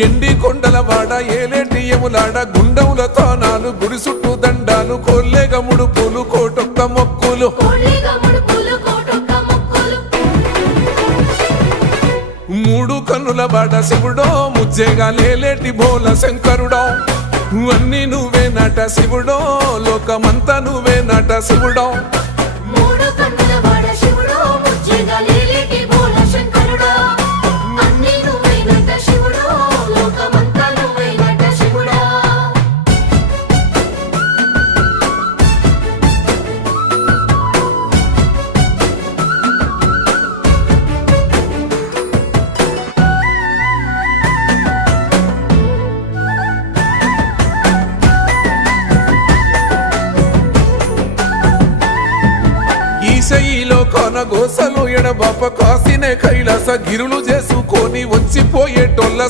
ఎండి కొండల వాడ ఏలేటి యములాడ గుండముల తానాలు గుడి చుట్టూ దండాలు కొల్లేగ ముడుపులు కోటొక్క మొక్కులు మూడు కన్నుల వాడ శివుడో ముజ్జేగా లేలేటి బోల శంకరుడో అన్నీ నువ్వే నట శివుడో లోకమంతా నువ్వే నట శివుడో ఈశయిలో కొనగోసలు ఎడబాప కాసినే కైలాస గిరులు చేసుకొని వచ్చిపోయేటోళ్ళ